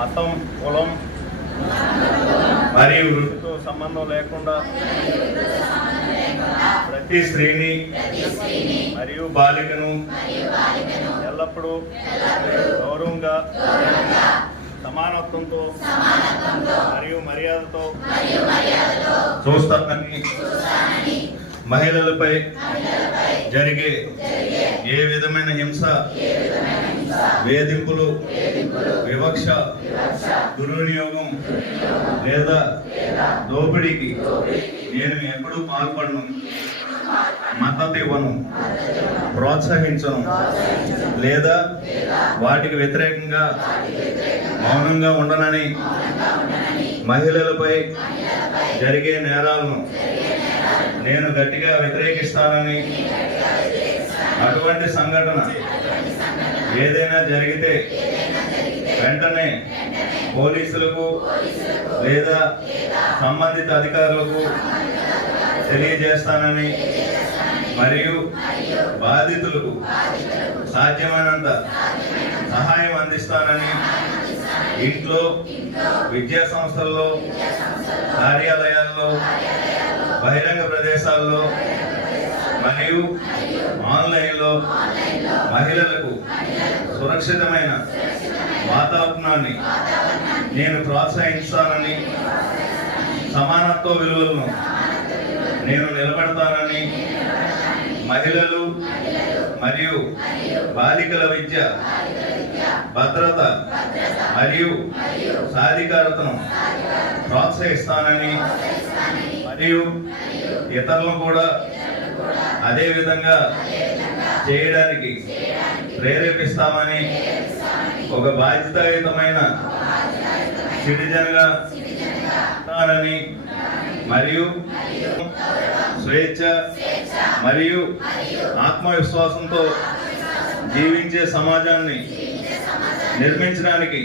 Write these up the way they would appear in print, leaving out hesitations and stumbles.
మతం, కులం మరియు వృత్తితో సంబంధం లేకుండా ప్రతి స్త్రీని మరియు బాలికను ఎల్లప్పుడూ గౌరవంగా, సమానత్వంతో మరియు మర్యాదతో చూస్తానని, మహిళలపై జరిగే ఏ విధమైన హింస, వేధింపులు, వివక్ష, దుర్వినియోగం లేదా దోపిడీకి నేను ఎప్పుడూ పాల్పడను, మద్దతు ఇవ్వను, ప్రోత్సహించను లేదా వాటికి వ్యతిరేకంగా మౌనంగా ఉండనని, మహిళలపై జరిగే నేరాలను నేను గట్టిగా వ్యతిరేకిస్తానని, అటువంటి సంఘటన ఏదైనా జరిగితే వెంటనే పోలీసులకు లేదా సంబంధిత అధికారులకు తెలియజేస్తానని మరియు బాధితులకు సాధ్యమైనంత సహాయం అందిస్తానని, ఇంట్లో, విద్యా సంస్థల్లో, కార్యాలయాల్లో, బహిరంగ ప్రదేశాల్లో మరియు ఆన్లైన్లో మహిళలకు సురక్షితమైన వాతావరణాన్ని నేను ప్రోత్సహిస్తానని, సమానత్వ విలువలను నేను నిలబెడతానని, మహిళలు మరియు బాలికల విద్య, భద్రత మరియు సాధికారతను ప్రోత్సహిస్తానని మరియు ఇతరులను కూడా అదే విధంగా చేయడానికి ప్రేరేపిస్తామని, ఒక బాధ్యతాయుతమైన సిటిజన్గా ఉంటానని మరియు స్వేచ్ఛ మరియు ఆత్మవిశ్వాసంతో జీవించే సమాజాన్ని నిర్మించడానికి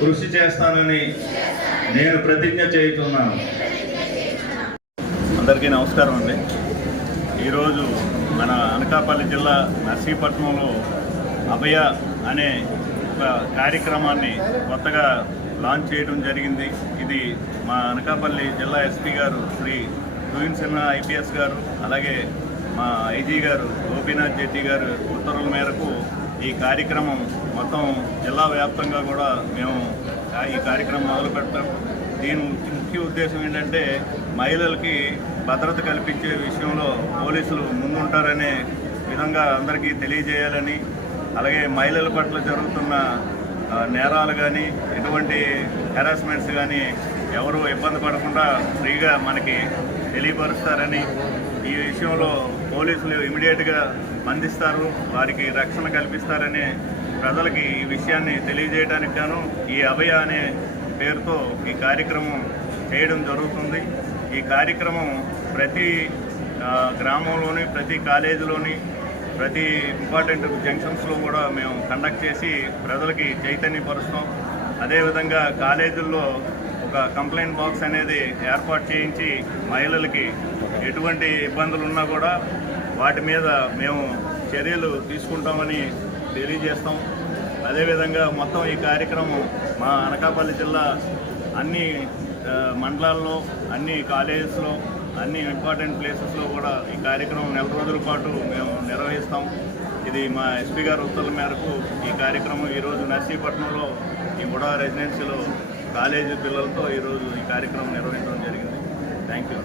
కృషి చేస్తానని నేను ప్రతిజ్ఞ చేస్తున్నాను. అందరికీ నమస్కారం అండి. ఈరోజు మన అనకాపల్లి జిల్లా నర్సీపట్నంలో అభయ అనే ఒక కార్యక్రమాన్ని కొత్తగా లాంచ్ చేయడం జరిగింది. ఇది మా అనకాపల్లి జిల్లా ఎస్పీ గారు శ్రీ రుయిన్ సిన్హా ఐపీఎస్ గారు, అలాగే మా ఐజీ గారు గోపీనాథ్ జెట్టి గారు ఉత్తర్వుల మేరకు ఈ కార్యక్రమం మొత్తం జిల్లా వ్యాప్తంగా కూడా మేము ఈ కార్యక్రమం మొదలు పెడతాం. దీని ముఖ్య ఉద్దేశం ఏంటంటే మహిళలకి భద్రత కల్పించే విషయంలో పోలీసులు ముందుంటారనే విధంగా అందరికీ తెలియజేయాలని, అలాగే మహిళల పట్ల జరుగుతున్న నేరాలు కానీ, ఎటువంటి హెరాస్మెంట్స్ కానీ ఎవరు ఇబ్బంది పడకుండా ఫ్రీగా మనకి తెలియపరుస్తారని, ఈ విషయంలో పోలీసులు ఇమీడియట్గా స్పందిస్తారు, వారికి రక్షణ కల్పిస్తారని ప్రజలకి ఈ విషయాన్ని తెలియజేయడానికి గాను ఈ అభయ అనే పేరుతో ఈ కార్యక్రమం చేయడం జరుగుతుంది. ఈ కార్యక్రమం ప్రతి గ్రామంలోని, ప్రతి కాలేజీలోని, ప్రతి ఇంపార్టెంట్ జంక్షన్స్లో కూడా మేము కండక్ట్ చేసి ప్రజలకి చైతన్యపరుస్తాం. అదేవిధంగా కాలేజీల్లో ఒక కంప్లైంట్ బాక్స్ అనేది ఏర్పాటు చేయించి మహిళలకి ఎటువంటి ఇబ్బందులు ఉన్నా కూడా వాటి మీద మేము చర్యలు తీసుకుంటామని తెలియజేస్తాం. అదేవిధంగా మొత్తం ఈ కార్యక్రమం మా అనకాపల్లి జిల్లా అన్ని మండలాల్లో, అన్ని కాలేజెస్లో, అన్ని ఇంపార్టెంట్ ప్లేసెస్లో కూడా ఈ కార్యక్రమం 4 రోజుల పాటు మేము నిర్వహిస్తాం. ఇది మా ఎస్పీ గారి ఉత్తర్వుల మేరకు ఈ కార్యక్రమం ఈరోజు నర్సీపట్నంలో ఈ బుడా రెసిడెన్సీలో కాలేజీ పిల్లలతో ఈరోజు ఈ కార్యక్రమం నిర్వహించడం జరిగింది. Thank you.